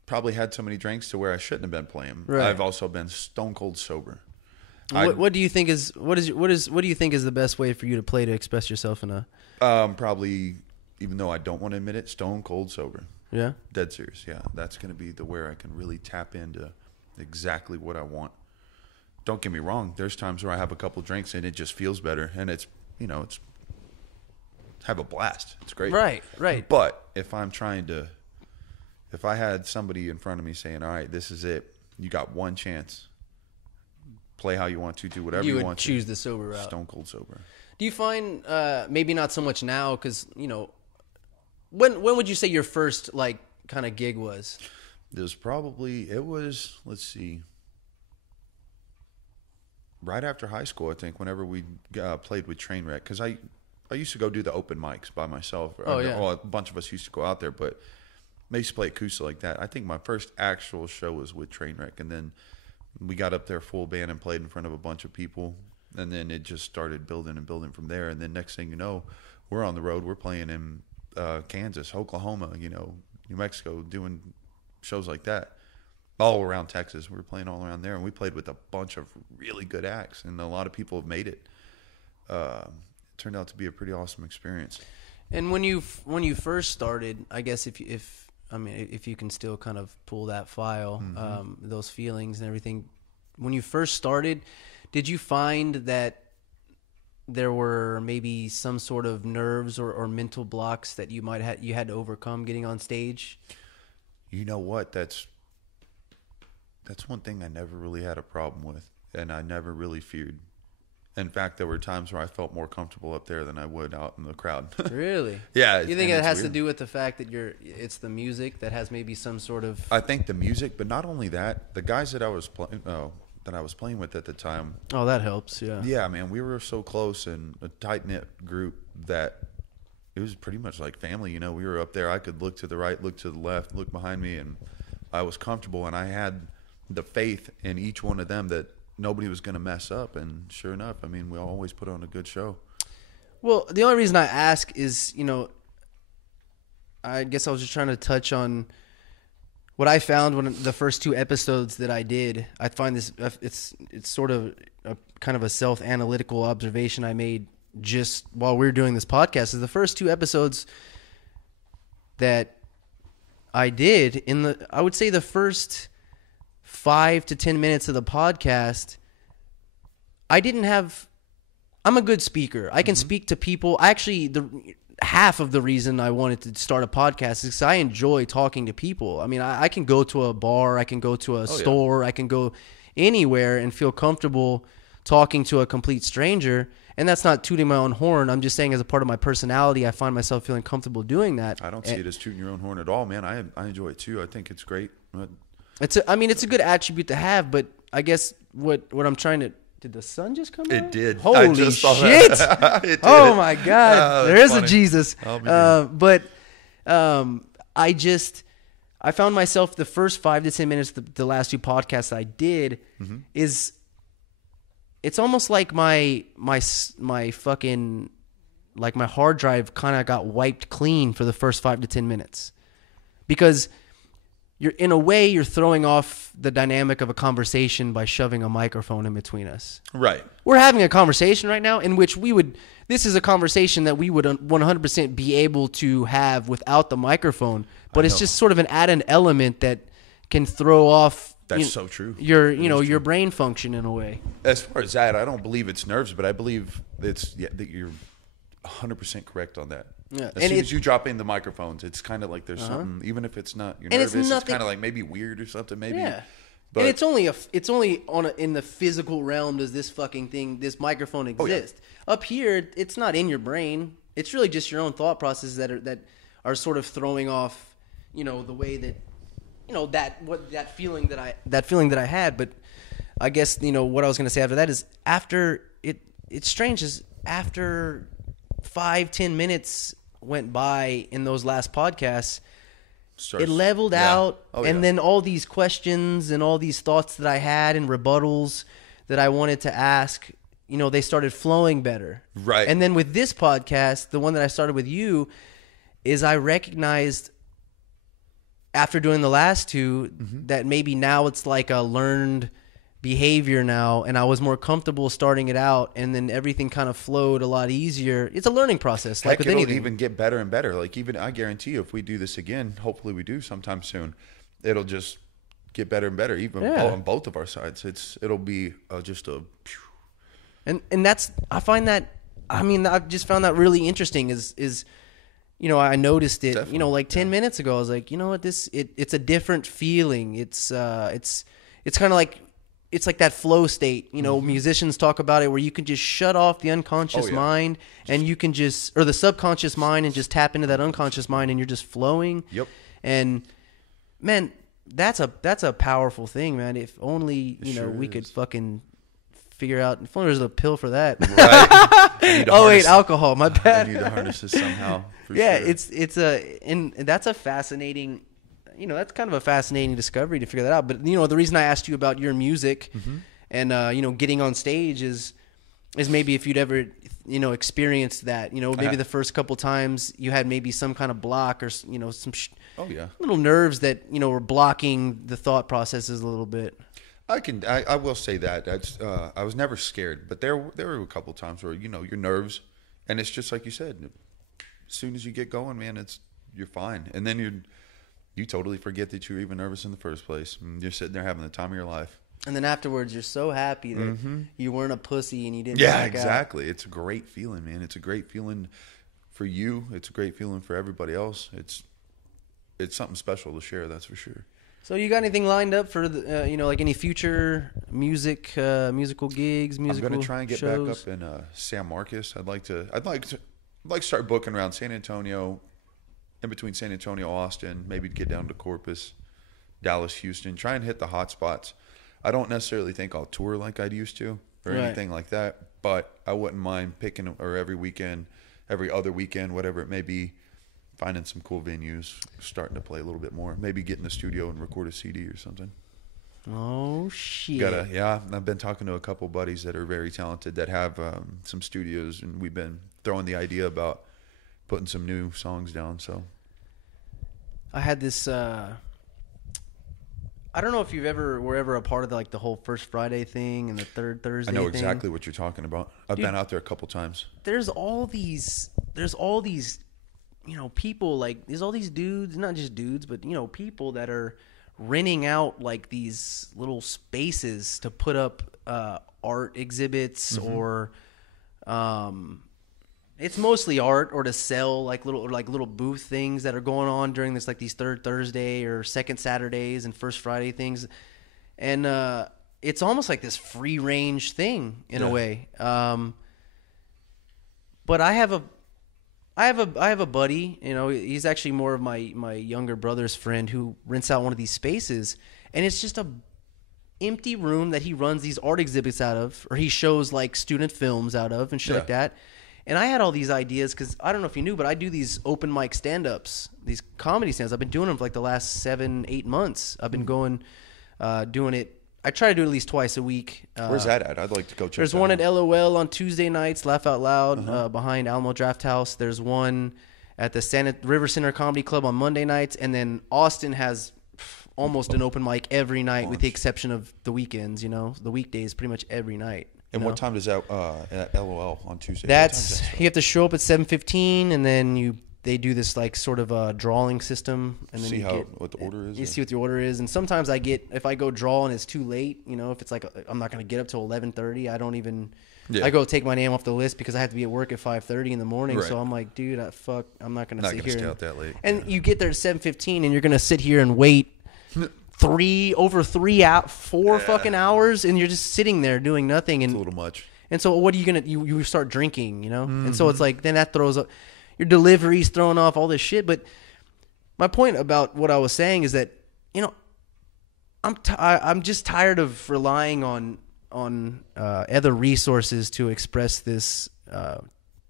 probably had so many drinks to where I shouldn't have been playing. Right. I've also been stone cold sober. What do you think is what do you think is the best way for you to play to express yourself in a? Probably, even though I don't want to admit it, stone cold sober. Yeah. Dead serious. Yeah, that's going to be where I can really tap into exactly what I want. Don't get me wrong. There's times where I have a couple drinks and it just feels better, and it's have a blast. It's great. Right. But if I had somebody in front of me saying, all right, this is it. You got one chance. Play how you want to. Do whatever you want to. You would choose the sober route. Stone cold sober. Do you find, maybe not so much now, because, when would you say your first, like, kind of gig was? Let's see, right after high school, I think, whenever we played with Trainwreck. Because I used to go do the open mics by myself. Oh, yeah. Well, a bunch of us used to go out there, but I used to play acoustic like that. I think my first actual show was with Trainwreck, and then we got up there full band and played in front of a bunch of people, and then it just started building and building from there. And then next thing you know, we're on the road. We're playing in Kansas, Oklahoma, New Mexico, doing shows like that. All around Texas. We were playing all around there, and we played with a bunch of really good acts, and a lot of people have made it. It turned out to be a pretty awesome experience. And when you first started, I guess if you can still kind of pull that file, those feelings and everything. When you first started, did you find that there were maybe some sort of nerves or mental blocks that you had to overcome getting on stage? You know what? That's one thing I never really had a problem with, and I never really feared. In fact, there were times where I felt more comfortable up there than I would out in the crowd. Really? Yeah. You think it has to do with the fact that it's the music that has maybe some sort of... I think the music, but not only that, the guys that I was playing with at the time. Oh, that helps. Yeah. Yeah, man, we were so close and a tight knit group that it was pretty much like family. You know, we were up there. I could look to the right, look to the left, look behind me, and I was comfortable. And I had the faith in each one of them that nobody was going to mess up. And sure enough, I mean, we always put on a good show. Well, the only reason I ask is, you know, I guess I was just trying to touch on what I found when the first 2 episodes that I did. I find this, it's sort of a kind of a self-analytical observation I made just while we were doing this podcast. Is the first 2 episodes that I did I would say the first 5 to 10 minutes of the podcast, I'm a good speaker. I can speak to people. Half of the reason I wanted to start a podcast is because I enjoy talking to people. I mean, I can go to a bar, I can go to a store, I can go anywhere and feel comfortable talking to a complete stranger. And that's not tooting my own horn. I'm just saying as a part of my personality, I find myself feeling comfortable doing that. I don't see it as tooting your own horn at all, man. I enjoy it too. I think it's great. It's a good attribute to have, but I guess what I'm trying to... Did the sun just come out? It did. Holy I just saw shit. That. It did. Oh, my God. There is funny. A Jesus. But I found myself the first 5 to 10 minutes, the last 2 podcasts I did, is it's almost like my fucking, like my hard drive kind of got wiped clean for the first 5 to 10 minutes. Because you're throwing off the dynamic of a conversation by shoving a microphone in between us. Right. We're having a conversation right now in which this is a conversation that we would 100% be able to have without the microphone, but it's just sort of an added element that can throw off That's so true. Your brain function in a way. As far as that, I don't believe it's nerves, but I believe that you're 100% correct on that. Yeah. As soon as you drop in the microphones, it's kind of like there's something, even if it's not, you're nervous, it's kind of like maybe weird or something, maybe. Yeah. But and it's only in the physical realm does this this microphone exist. Up here, it's not in your brain. It's really just your own thought processes that are sort of throwing off, the way that, that feeling that I had. But I guess, what I was going to say after that is it's strange is after 5-10 minutes went by in those last podcasts, it leveled out, and then all these questions and all these thoughts that I had and rebuttals that I wanted to ask, they started flowing better. Right. And then with this podcast, the one that I started with you, is I recognized after doing the last 2 that maybe now it's like a learned behavior now, and I was more comfortable starting it out, and then everything kind of flowed a lot easier. It's a learning process. Heck, like it'll even get better and better. Like I guarantee you, if we do this again, hopefully we do sometime soon, it'll just get better and better, even on both of our sides. It'll be just a... And that's, I find that, I've just found that really interesting is I noticed it, Definitely. Like 10 minutes ago, I was like, you know what, it's a different feeling. It's kind of like, it's like that flow state, musicians talk about it, where you can just shut off the unconscious mind, and you can or the subconscious mind, and just tap into that unconscious mind, and you're just flowing. Yep. And man, that's a powerful thing, man. If only, we could fucking figure out, if only there's a pill for that. Right. Alcohol, my bad. I need to harness this somehow. Yeah, sure. And that's a fascinating, that's kind of a fascinating discovery to figure that out. But, the reason I asked you about your music and, getting on stage is maybe if you'd ever, experienced that, maybe the first couple times you had maybe some kind of block or, some little nerves that, were blocking the thought processes a little bit. I will say that. I was never scared, but there were a couple times where, your nerves, and it's just like you said, as soon as you get going, man, you're fine. And then you totally forget that you were even nervous in the first place. And you're sitting there having the time of your life. And then afterwards, you're so happy that you weren't a pussy and you didn't. Yeah, exactly. Out. It's a great feeling, man. It's a great feeling for you. It's a great feeling for everybody else. It's something special to share, that's for sure. So you got anything lined up for the, like any future musical gigs, musical I'm gonna try and get shows? back up in San Marcos. I'd like to start booking around San Antonio, in between San Antonio, Austin, maybe get down to Corpus, Dallas, Houston. Try and hit the hot spots. I don't necessarily think I'll tour like I'd used to or anything like that, but I wouldn't mind picking every weekend, every other weekend, whatever it may be. Finding some cool venues, starting to play a little bit more. Maybe get in the studio and record a CD or something. Oh, shit. I've been talking to a couple buddies that are very talented that have some studios, and we've been throwing the idea about putting some new songs down. So I had this, I don't know if were ever a part of the whole First Friday thing and the Third Thursday thing. I know exactly what you're talking about. I've been out there a couple times. There's all these people, there's all these dudes, not just dudes, but, people that are renting out, these little spaces to put up art exhibits or it's mostly art or to sell, little booth things that are going on during this, these Third Thursday or Second Saturdays and First Friday things. And it's almost like this free-range thing in a way. But I have a buddy, he's actually more of my younger brother's friend who rents out one of these spaces, and it's just a empty room that he runs these art exhibits out of, or he shows student films out of and shit like that. And I had all these ideas because I don't know if you knew, but I do these open mic stand-ups, these comedy stand-ups. I've been doing them for the last 7-8 months. I've been doing it. I try to do it at least twice a week. Where's that at? I'd like to go check. There's one at LOL on Tuesday nights, Laugh Out Loud, behind Alamo Draft House. There's one at the River Center Comedy Club on Monday nights, and then Austin has almost an open mic every night, with the exception of the weekends. The weekdays, pretty much every night. And what time does that at LOL on Tuesday? You have to show up at 7:15, and then they do this sort of a drawing system, and then see what the order is. You see what the order is, and sometimes if I go draw and it's too late, if it's I'm not going to get up till 11:30, I don't even. Yeah. I go take my name off the list because I have to be at work at 5:30 in the morning. Right. So I'm like, dude, I'm not going to sit here. Stay out that late. And you get there at 7:15, and you're going to sit here and wait 4 fucking hours, and you're just sitting there doing nothing. And it's a little much. And so what are you gonna you start drinking, And so it's then that throws up your delivery's throwing off all this shit. But my point about what I was saying is that I'm just tired of relying on other resources to express this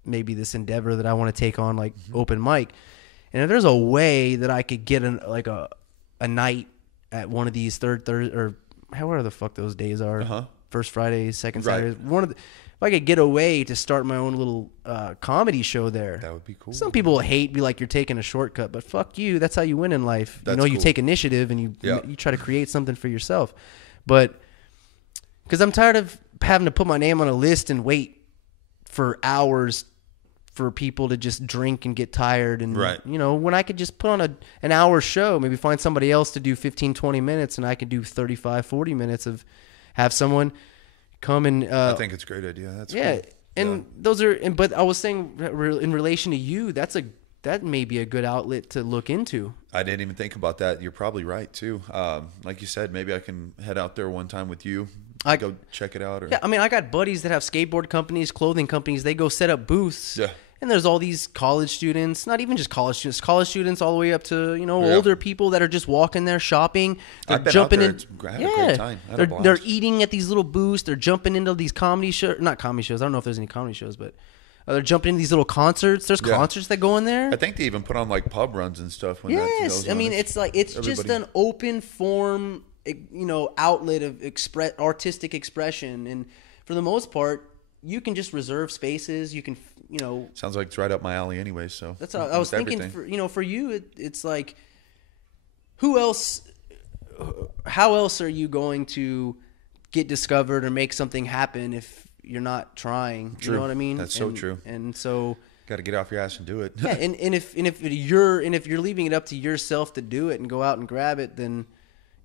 maybe this endeavor that I want to take on, open mic. And if there's a way that I could get a night at one of these Thursday or however the fuck those days are, First Fridays, Second Saturdays, if I could get away to start my own little comedy show there, that would be cool. Some people be like, you're taking a shortcut, but fuck you. That's how you win in life. That's cool. You take initiative and you try to create something for yourself. But because I'm tired of having to put my name on a list and wait for hours for people to just drink and get tired. And, when I could just put on an hour show, maybe find somebody else to do 15, 20 minutes, and I could do 35, 40 minutes of have someone come and... I think it's a great idea. That's cool. And those are... but I was saying, in relation to you, that may be a good outlet to look into. I didn't even think about that. You're probably right, too. Like you said, maybe I can head out there one time with you. Go check it out. Yeah, I got buddies that have skateboard companies, clothing companies. They go set up booths. Yeah. And there's all these college students, not even just college students all the way up to, older people that are just walking there shopping. They're jumping in. I had a great time. They're eating at these little booths. They're jumping into these comedy shows. Not comedy shows. I don't know if there's any comedy shows, but they're jumping into these little concerts. There's concerts that go in there. I think they even put on pub runs and stuff. It's just an open form, outlet of artistic expression. And for the most part, you can just reserve spaces. You can, sounds like it's right up my alley anyway. So that's what I was thinking. For you, it's like, who else? How else are you going to get discovered or make something happen if you're not trying? True. You know what I mean? That's so true. And so, got to get off your ass and do it. Yeah, and if you're leaving it up to yourself to do it and go out and grab it, then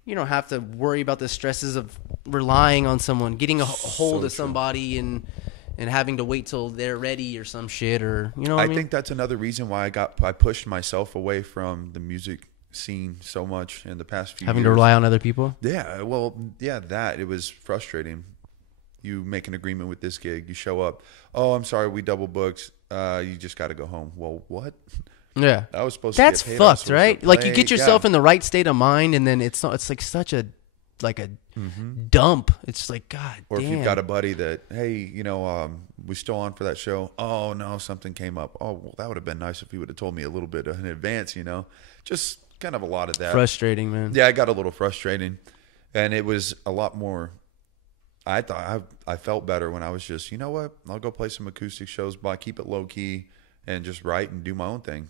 you don't have to worry about the stresses of relying on someone, getting a hold of somebody and having to wait till they're ready or some shit, or I mean? think that's another reason why I pushed myself away from the music seen so much in the past few Having years. to rely on other people. Yeah, well, yeah, that it was frustrating. You make an agreement with this gig, you show up. Oh, I'm sorry, we double booked. You just got to go home. Well, what? Yeah, I was supposed that's to get paid. fucked, right? Like you play. get yourself in the right state of mind, and then it's not. It's like such a dump. It's like God. Or damn. if you've got a buddy that, hey, you know, we still on for that show. Oh no, something came up. Oh, well, that would have been nice if he would have told me a little bit in advance. You know, just kind of a lot of that. Frustrating, man. Yeah, it got a little frustrating, and it was a lot more. I thought I felt better when I was just, you know what, I'll go play some acoustic shows, but keep it low key and just write and do my own thing.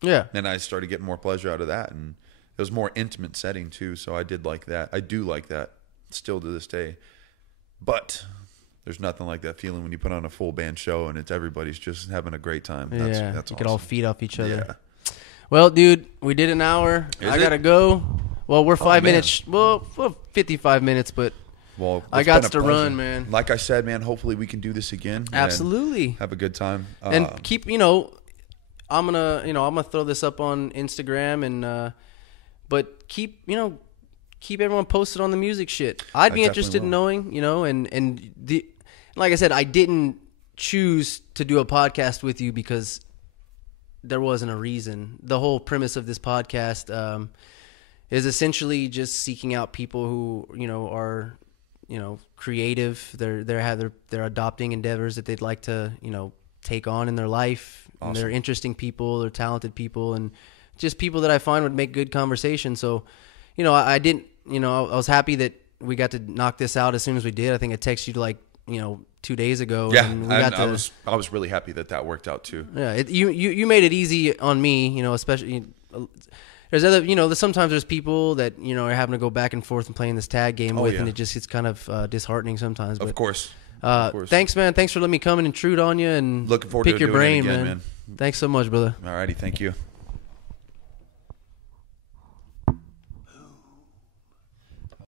Yeah. And I started getting more pleasure out of that, and it was more intimate setting too. So I did like that. I do like that still to this day. But there's nothing like that feeling when you put on a full band show and it's everybody's just having a great time. That's you awesome. could all feed off each other. Yeah. Well, dude, we did an hour. I gotta go. Well, we're 5 man. minutes. Well, 55 minutes, but Well, I it's got been a to pleasure. run, man. Like I said, man, hopefully we can do this again. and Absolutely. have a good time. And keep, you know, I'm gonna throw this up on Instagram, and but keep everyone posted on the music shit. I'd be interested in knowing, and like I said, I didn't choose to do a podcast with you because there wasn't a reason. The whole premise of this podcast is essentially just seeking out people who are creative. They're adopting endeavors that they'd like to take on in their life. Awesome. And they're interesting people, they're talented people, and just people that I find would make good conversation. So, I didn't, I was happy that we got to knock this out as soon as we did. I think I texted you 2 days ago. Yeah, and I was really happy that worked out too. Yeah, you made it easy on me, especially. There's other, sometimes there's people that, are having to go back and forth and playing this tag game with, and it just gets kind of disheartening sometimes. But, Of course. Thanks, man. Thanks for letting me come and intrude on you and Looking forward pick to your doing it brain, again, man. man. Thanks so much, brother. All righty. Thank you.